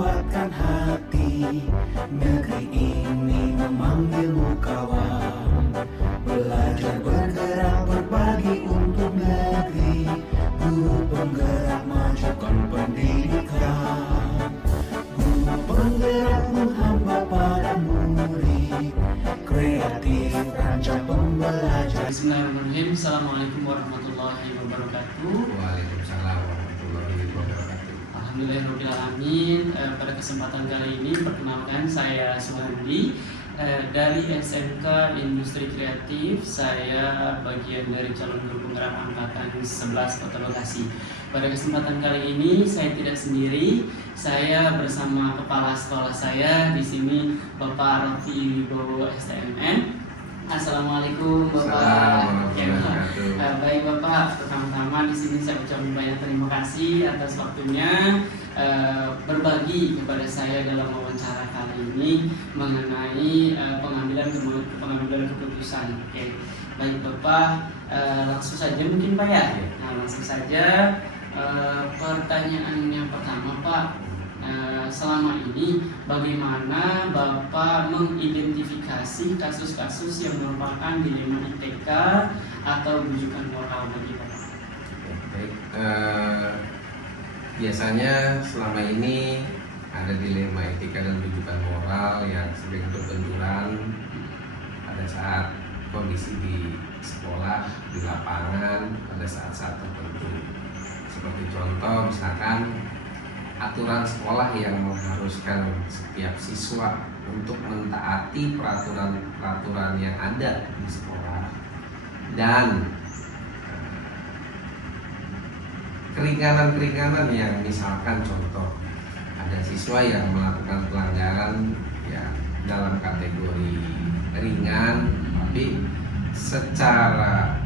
kuatkan hati, negeri ini memanggilmu kawan. Belajar bergerak berbagi untuk negeri, guru penggerak majukan pendidikan. Guru penggerak menghamba para murid, kreatif rancang pembelajaran. Bismillahirrahmanirrahim. Assalamualaikum warahmatullahi wabarakatuh. Waalaikumsalam warahmatullahi wabarakatuh. Alhamdulillahirrahmanirrahim. Pada kesempatan kali ini perkenalkan saya Suhandi dari SMK Industri Kreatif. Saya bagian dari calon guru penggerak angkatan 11 Kota Bekasi. Pada kesempatan kali ini saya tidak sendiri. Saya bersama kepala sekolah saya di sini, Bapak Raffi Wibowo STMN. Assalamualaikum Bapak. Baik Bapak, pertama-tama di sini saya ucapkan banyak terima kasih atas waktunya berbagi kepada saya dalam wawancara kali ini mengenai pengambilan keputusan. Oke. Baik Bapak, langsung saja mungkin Pak ya. Nah, langsung saja pertanyaan yang pertama Pak. Selama ini bagaimana Bapak mengidentifikasi kasus-kasus yang merupakan dilema ITK atau rujukan moral bagi Bapak? Baik, biasanya selama ini ada dilema etika dan rujukan moral yang sering berbenturan pada saat kondisi di sekolah, di lapangan, pada saat-saat tertentu. Seperti contoh misalkan aturan sekolah yang mengharuskan setiap siswa untuk mentaati peraturan-peraturan yang ada di sekolah, dan keringanan-keringanan yang misalkan contoh ada siswa yang melakukan pelanggaran ya dalam kategori ringan tapi secara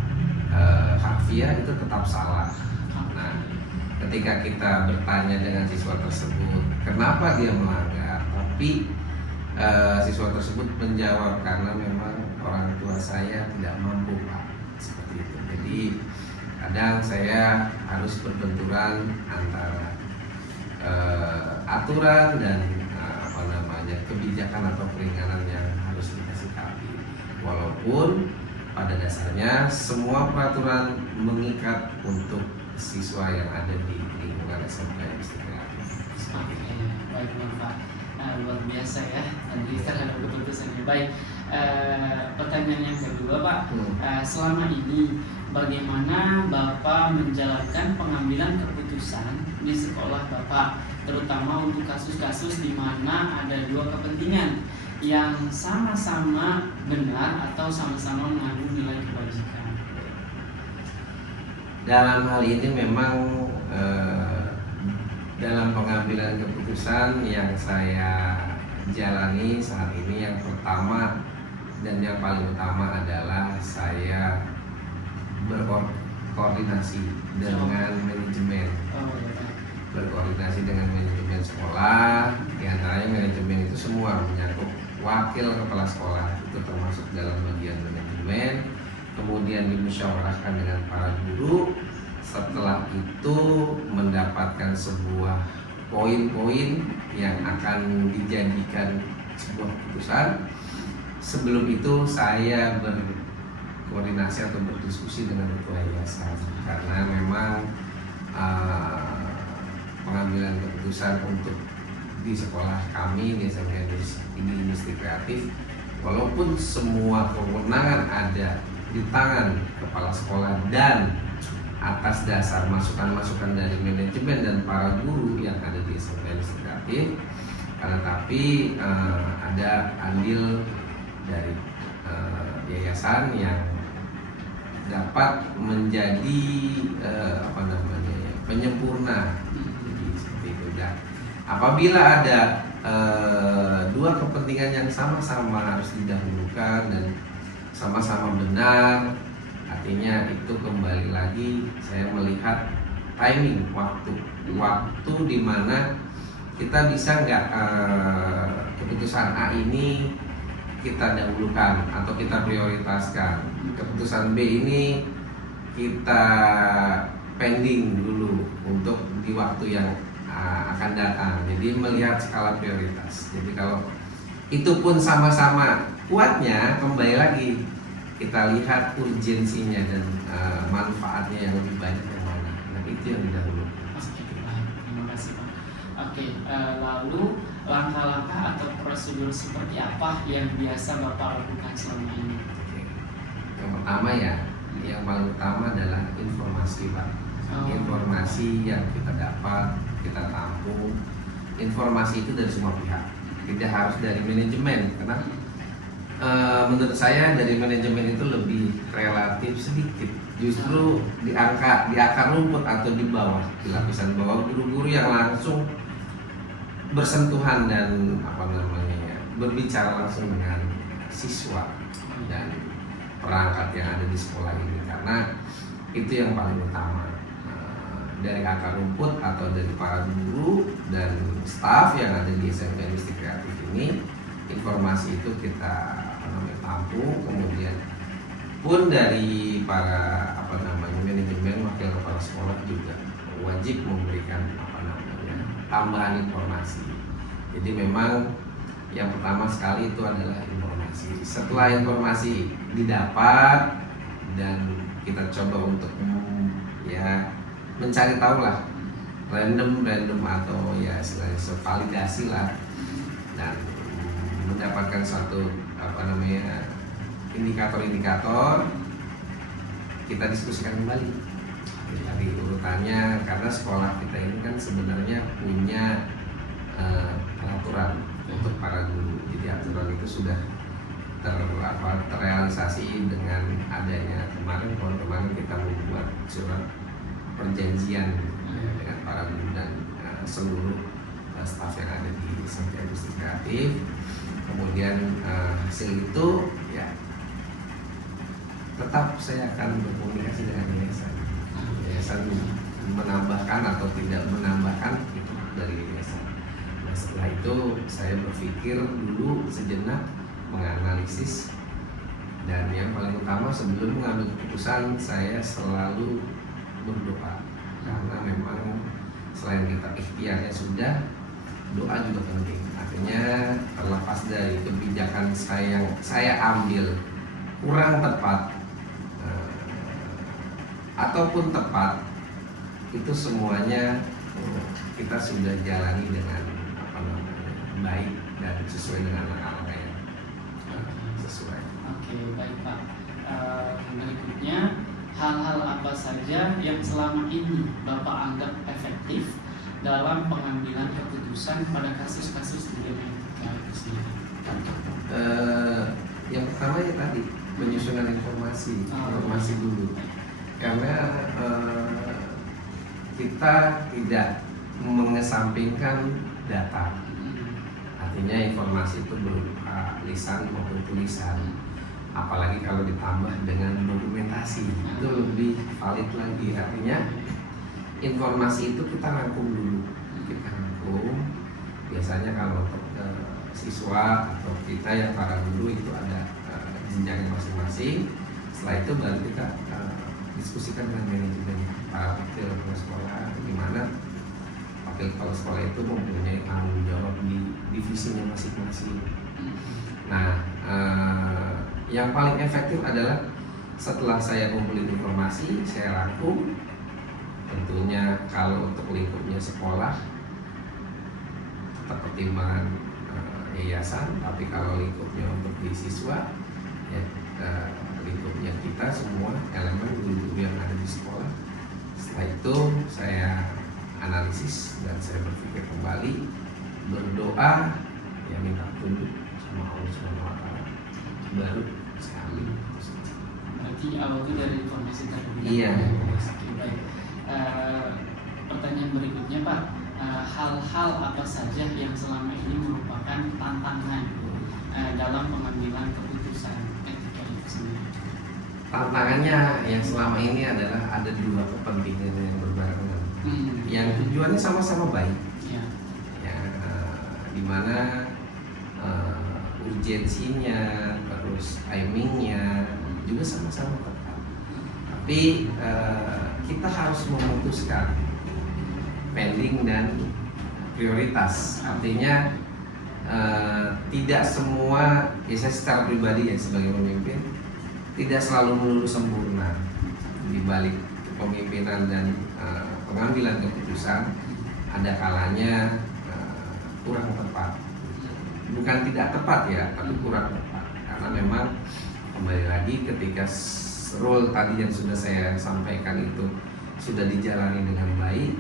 harfiah itu tetap salah. Ketika kita bertanya dengan siswa tersebut kenapa dia melanggar, tapi siswa tersebut menjawab karena memang orang tua saya tidak mampu Pak, seperti itu. Jadi kadang saya harus berbenturan antara aturan dan kebijakan atau keringanan yang harus dikasih sikapi. Walaupun pada dasarnya semua peraturan mengikat untuk siswa yang ada di lingkungan SMK Industri Kreatif. Baik Bapak, luar biasa ya tadi terhadap keputusannya. Baik, pertanyaan yang kedua Pak, selama ini bagaimana Bapak menjalankan pengambilan keputusan di sekolah Bapak, terutama untuk kasus-kasus di mana ada dua kepentingan yang sama-sama benar atau sama-sama mengandung nilai kebajikan? Dalam hal ini memang dalam pengambilan keputusan yang saya jalani saat ini, yang pertama dan yang paling utama adalah saya berkoordinasi dengan manajemen. Berkoordinasi dengan manajemen sekolah, diantaranya manajemen itu semua menyangkut wakil kepala sekolah, itu termasuk dalam bagian manajemen. Kemudian dimusyawarahkan dengan para guru. Setelah itu mendapatkan sebuah poin-poin yang akan dijadikan sebuah keputusan. Sebelum itu saya berkoordinasi atau berdiskusi dengan ketua yayasan, karena memang pengambilan keputusan untuk di sekolah kami di SMK Industri Kreatif, walaupun semua kewenangan ada di tangan kepala sekolah dan atas dasar masukan-masukan dari manajemen dan para guru yang ada di SMK Industri Kreatif, tetapi ada andil dari yayasan yang dapat menjadi penyempurna. Jadi seperti itu. Dan apabila ada dua kepentingan yang sama-sama harus didahulukan dan sama-sama benar, artinya itu kembali lagi saya melihat timing waktu di mana kita bisa nggak keputusan A ini kita dahulukan atau kita prioritaskan, keputusan B ini kita pending dulu untuk di waktu yang akan datang. Jadi melihat skala prioritas. Jadi kalau itu pun sama-sama kuatnya, kembali lagi kita lihat urgensinya dan manfaatnya yang lebih banyak yang mana. Nah itu yang didahulukan. Oke, baik. Terima kasih Pak. Oke, lalu langkah-langkah atau prosedur seperti apa yang biasa Bapak lakukan selama ini? Oke. Yang pertama ya, yang paling utama adalah informasi Pak. Informasi yang kita dapat, kita tampung. Informasi itu dari semua pihak, tidak harus dari manajemen, karena menurut saya dari manajemen itu lebih relatif sedikit. Justru di akar rumput atau di bawah, di lapisan bawah, guru-guru yang langsung bersentuhan dan berbicara langsung dengan siswa dan perangkat yang ada di sekolah ini, karena itu yang paling utama. Dari akar rumput atau dari para guru dan staf yang ada di SMK Industri Kreatif ini, informasi itu kita tampung, kemudian pun dari para manajemen, wakil kepala sekolah juga wajib memberikan tambahan informasi. Jadi memang yang pertama sekali itu adalah informasi. Setelah informasi didapat dan kita coba untuk mencari tahu lah, random atau ya istilahnya validasi lah, dan mendapatkan suatu indikator-indikator, kita diskusikan kembali dari urutannya, karena sekolah kita ini kan sebenarnya punya peraturan untuk para guru. Jadi aturan itu sudah terrealisasi dengan adanya kemarin kita membuat surat perjanjian dengan para guru dan seluruh staf yang ada di SMK Industri Kreatif. Kemudian hasil itu ya tetap saya akan berkomunikasi dengan yayasan menambahkan atau tidak menambahkan itu dari yayasan. Nah setelah itu saya berpikir dulu sejenak, menganalisis, dan yang paling utama sebelum mengambil keputusan saya selalu berdoa, karena memang selain kita ikhtiarnya sudah, doa juga penting. Artinya terlepas dari kebijakan saya ambil kurang tepat ataupun tepat, itu semuanya kita sudah jalani dengan baik dan sesuai dengan langkah-langkah yang sesuai. Oke, baik Pak. Berikutnya, hal-hal apa saja yang selama ini Bapak anggap efektif dalam pengambilan keputusan pada kasus-kasus di etika itu sendiri? Yang pertama ya tadi, penyusunan informasi dulu, karena kita tidak mengesampingkan data. Artinya informasi itu berupa lisan maupun tulisan, apalagi kalau ditambah dengan dokumentasi, itu lebih valid lagi. Artinya informasi itu kita rangkum dulu, biasanya kalau untuk siswa atau kita yang para guru itu ada jenjang masing-masing. Setelah itu baru kita diskusikan dengan manajemen, para wakil kepala sekolah, di mana wakil kepala sekolah itu mempunyai tanggung jawab di divisinya masing-masing. Nah, yang paling efektif adalah setelah saya kumpulin informasi, saya rangkum. Tentunya kalau untuk lingkupnya sekolah tetap pertimbangan yayasan, tapi kalau lingkupnya untuk di siswa ya lingkupnya kita semua elemen guru yang ada di sekolah. Setelah itu saya analisis dan saya berpikir kembali, berdoa, ya minta petunjuk sama Allah SWT, baru saya ambil keputusan. Berarti awalnya dari informasi tadi. Iya. Baik. Pertanyaan berikutnya Pak, hal-hal apa saja yang selama ini merupakan tantangan dalam pengambilan keputusan etika itu sendiri? Tantangannya yang selama ini adalah ada dua kepentingan yang berbarengan, yang tujuannya sama-sama baik, dimana urgensinya terus timingnya juga sama-sama tepat. Tapi kita harus memutuskan pending dan prioritas. Artinya tidak semua, ya saya secara pribadi ya sebagai pemimpin tidak selalu melulu sempurna di balik kepemimpinan dan pengambilan keputusan. Ada kalanya kurang tepat, bukan tidak tepat ya, tapi kurang tepat karena memang kembali lagi ketika role tadi yang sudah saya sampaikan itu sudah dijalani dengan baik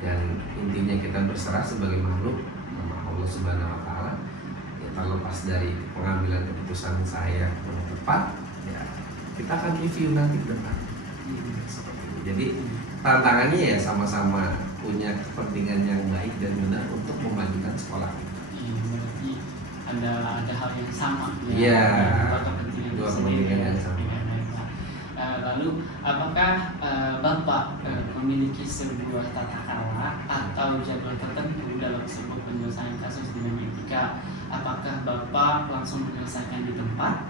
dan intinya kita berserah sebagai makhluk sama Allah Subhanahu wa taala, ya terlepas dari pengambilan keputusan saya yang tepat, ya kita akan review nanti ke depan. Seperti itu. Jadi tantangannya ya sama-sama punya kepentingan yang baik dan benar untuk memajukan sekolah kita. Berarti ada hal yang sama Iya. dua kepentingan yang sama. Lalu apakah Bapak memiliki sebuah tata cara atau jadwal tertentu dalam sebuah penyelesaian kasus dengan etika? Apakah Bapak langsung menyelesaikan di tempat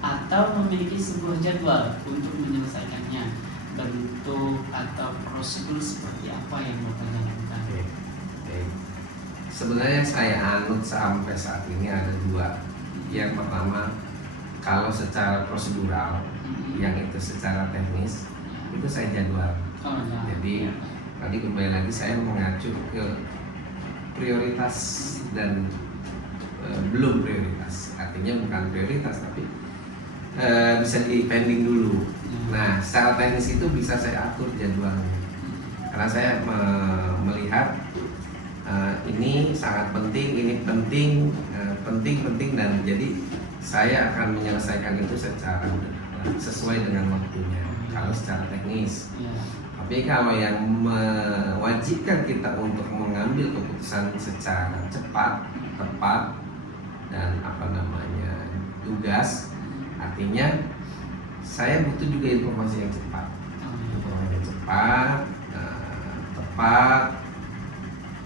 atau memiliki sebuah jadwal untuk menyelesaikannya? Bentuk atau prosedur seperti apa yang Bapak lakukan? Oke. Sebenarnya saya anut sampai saat ini ada dua. Yang pertama, kalau secara prosedural, yang itu secara teknis, itu saya jadwal. Jadi tadi kembali lagi saya mengacu ke prioritas dan belum prioritas. Artinya bukan prioritas tapi bisa di pending dulu. Nah, secara teknis itu bisa saya atur jadwalnya. Karena saya melihat ini sangat penting, ini penting, penting dan jadi saya akan menyelesaikan itu secara sesuai dengan waktunya. Kalau secara teknis. Tapi kalau yang mewajibkan kita untuk mengambil keputusan secara cepat, tepat dan tugas, artinya saya butuh juga informasi yang cepat, tepat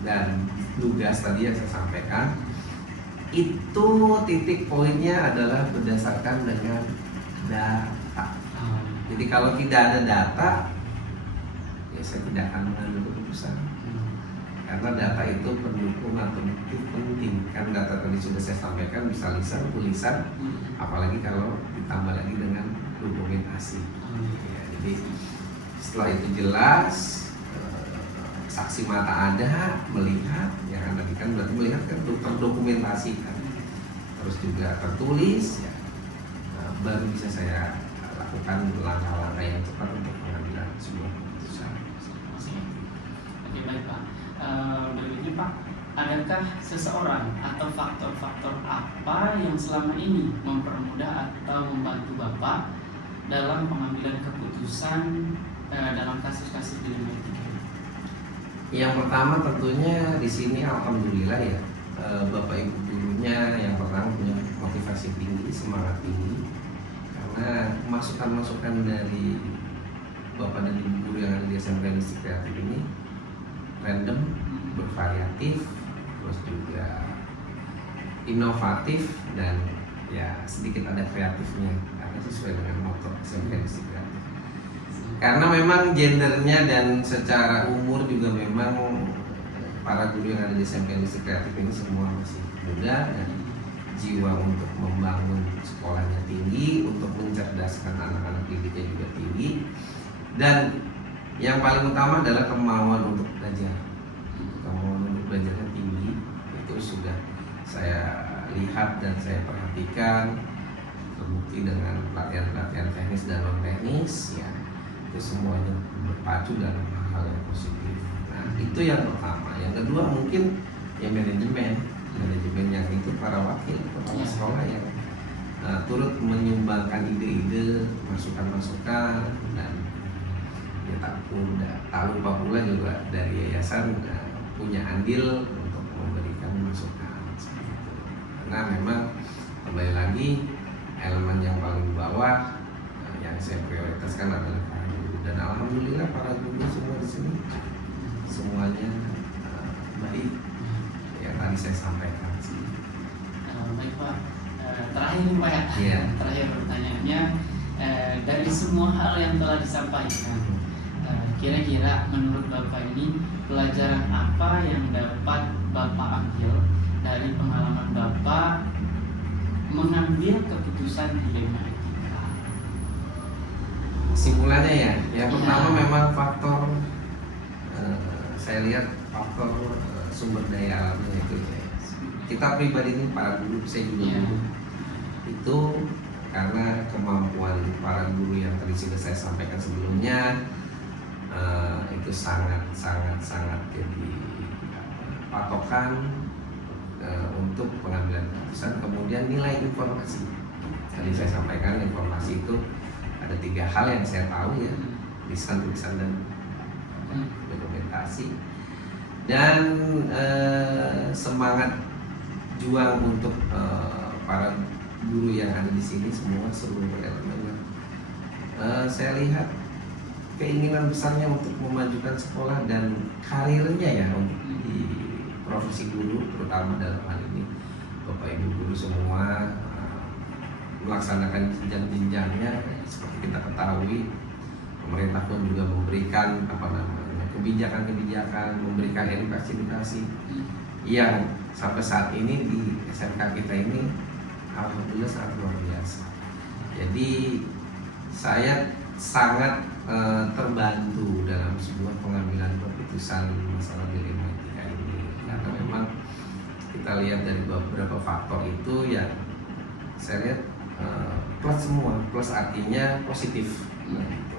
dan tugas tadi yang saya sampaikan itu titik poinnya adalah berdasarkan dengan data. Jadi kalau tidak ada data, ya saya tidak akan mengambil keputusan. Karena data itu pendukung atau bukti penting. Kan data tadi sudah saya sampaikan bisa lisan, tulisan, apalagi kalau ditambah lagi dengan dokumentasi. Ya, jadi setelah itu jelas, saksi mata ada, melihat, ya kan tadi kan berarti melihat kan terdokumentasikan, terus juga tertulis, ya, baru bisa saya lakukan langkah-langkah yang cepat untuk pengambilan sebuah keputusan. Oke, baik Pak. Berikutnya Pak, adakah seseorang atau faktor-faktor apa yang selama ini mempermudah atau membantu Bapak dalam pengambilan keputusan dalam kasus-kasus dilema etika? Yang pertama tentunya di sini alhamdulillah ya, Bapak Ibu gurunya yang pertama punya motivasi tinggi, semangat tinggi, karena masukan-masukan dari Bapak dan Ibu guru yang ada di SMK Industri Kreatif ini random, bervariatif, terus juga inovatif dan ya sedikit ada kreatifnya karena sesuai dengan moto SMK Industri Kreatif. Karena memang gendernya dan secara umur juga memang para guru yang ada di SMK Industri Kreatif ini semua masih muda dan jiwa untuk membangun sekolahnya tinggi, untuk mencerdaskan anak-anak didiknya juga tinggi, dan yang paling utama adalah kemauan untuk belajar. Kemauan untuk belajarnya tinggi, itu sudah saya lihat dan saya perhatikan, terbukti dengan pelatihan-pelatihan teknis dan non teknis, ya itu semuanya berpacu dalam hal yang positif. Nah itu yang pertama. Yang kedua mungkin ya manajemen yang itu para wakil kepala sekolah yang turut menyumbangkan ide-ide, masukan-masukan, dan ya tak lupa pula juga dari yayasan punya andil untuk memberikan masukan seperti itu. Karena memang kembali lagi elemen yang paling bawah yang saya prioritaskan adalah para guru, dan alhamdulillah para guru semua di sini semuanya baik yang tadi saya sampaikan. Baik Pak, terakhir nih Pak ya. Iya. Terakhir pertanyaannya, dari semua hal yang telah disampaikan, kira-kira menurut Bapak ini pelajaran apa yang dapat Bapak ambil dari pengalaman Bapak mengambil keputusan dilema etika? Kesimpulannya ya, yang Iya. pertama memang faktor saya lihat faktor sumber daya alamnya itu ya. Kita pribadi ini para guru, saya juga Iya. guru, itu karena kemampuan para guru yang tadi sudah saya sampaikan sebelumnya itu sangat jadi patokan untuk pengambilan keputusan. Kemudian nilai informasi, tadi saya sampaikan informasi itu ada 3 hal yang saya tahu ya, tulisan dan dokumentasi, dan semangat juang untuk para guru yang ada di sini semua seluruh elemen. Saya lihat keinginan besarnya untuk memajukan sekolah dan karirnya ya untuk di profesi guru, terutama dalam hal ini Bapak Ibu guru semua melaksanakan jenjang-jenjangnya. Seperti kita ketahui, pemerintah pun juga memberikan kebijakan-kebijakan, memberikan edukasi yang sampai saat ini di SMK kita ini alhamdulillah sangat luar biasa. Jadi saya sangat terbantu dalam sebuah pengambilan keputusan masalah dilema etika ini, karena memang kita lihat dari beberapa faktor itu ya, saya lihat plus semua, plus artinya positif. Nah, itu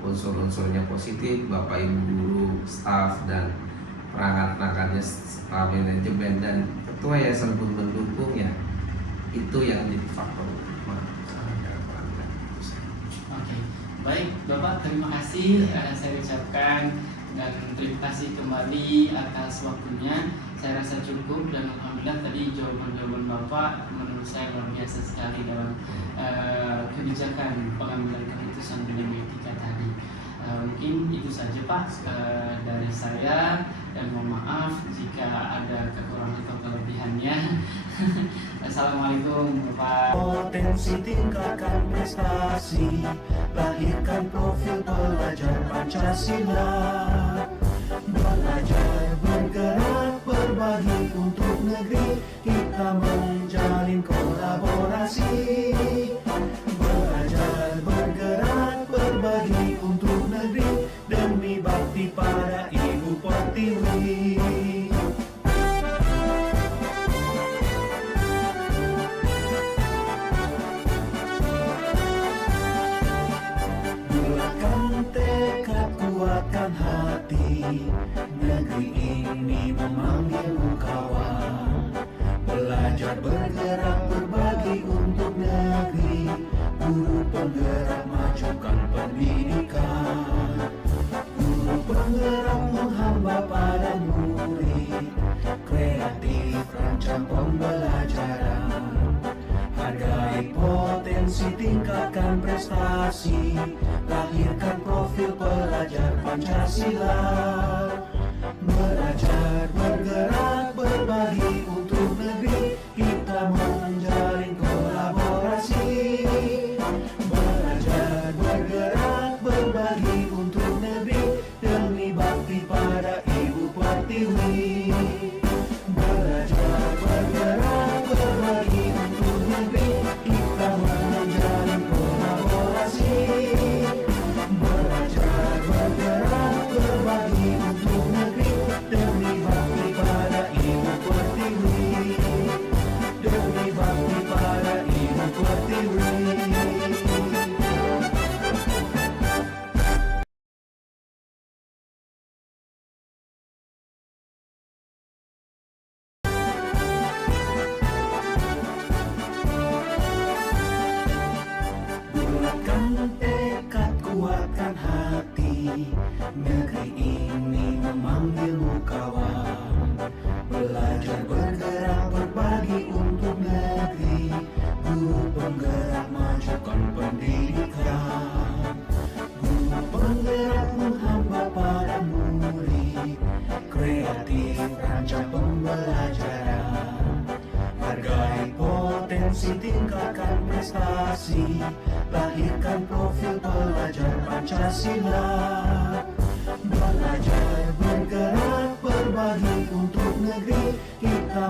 unsur-unsurnya positif, Bapak Ibu guru, staf dan perangkat-perangkatnya, staf manajemen dan ketua yayasan pun mendukung ya, itu yang menjadi faktor utama dalam pengambilan keputusan. Oke, baik Bapak, terima kasih saya ucapkan, dan terima kasih kembali atas waktunya. Saya rasa cukup, dan alhamdulillah tadi jawaban-jawaban Bapak menurut saya luar biasa sekali dalam kebijakan pengambilan keputusan dilema etika tadi. Mungkin itu saja Pak dari saya, dan mohon maaf jika ada kekurangan atau kelebihannya. Assalamualaikum Bapak. Potensi tingkatkan prestasi, lahirkan profil pelajar Pancasila. Belajar, bergerak, berbagi untuk negeri, kita menjalin kolaborasi. Belajar, bergerak, berbagi untuk negeri, demi bakti pada Ibu Pertiwi. Bulatkan tekad, kuatkan hati, negeri ini memanggilmu kawan. Belajar, bergerak, berbagi untuk negeri, guru penggerak majukan pendidikan. Guru penggerak menghamba pada murid, kreatif rancang pembelajaran. Hargai potensi, tingkatkan prestasi, lahirkan profil pelajar Pancasila. Belajar, bergerak, berbagi untuk negeri, kita menjalin kolaborasi. Belajar, bergerak, berbagi untuk negeri, demi bakti pada Ibu Pertiwi. Belajar, bergerak, berbagi untuk negeri, kita menjalin kolaborasi. Belajar, bergerak, berbagi untuk negeri, demi bakti pada Ibu Pertiwi. Demi bakti pada Ibu Pertiwi. Bulatkan tekad, kuatkan hati, negeri ini memanggilmu kawan. Belajar, bergerak, berbagi untuk negeri, guru penggerak majukan pendidikan. Guru penggerak menghamba pada murid, kreatif rancang pembelajaran. Hargai potensi, tingkatkan prestasi, lahirkan profil pelajar Pancasila. Belajar, bergerak, berbagi untuk negeri kita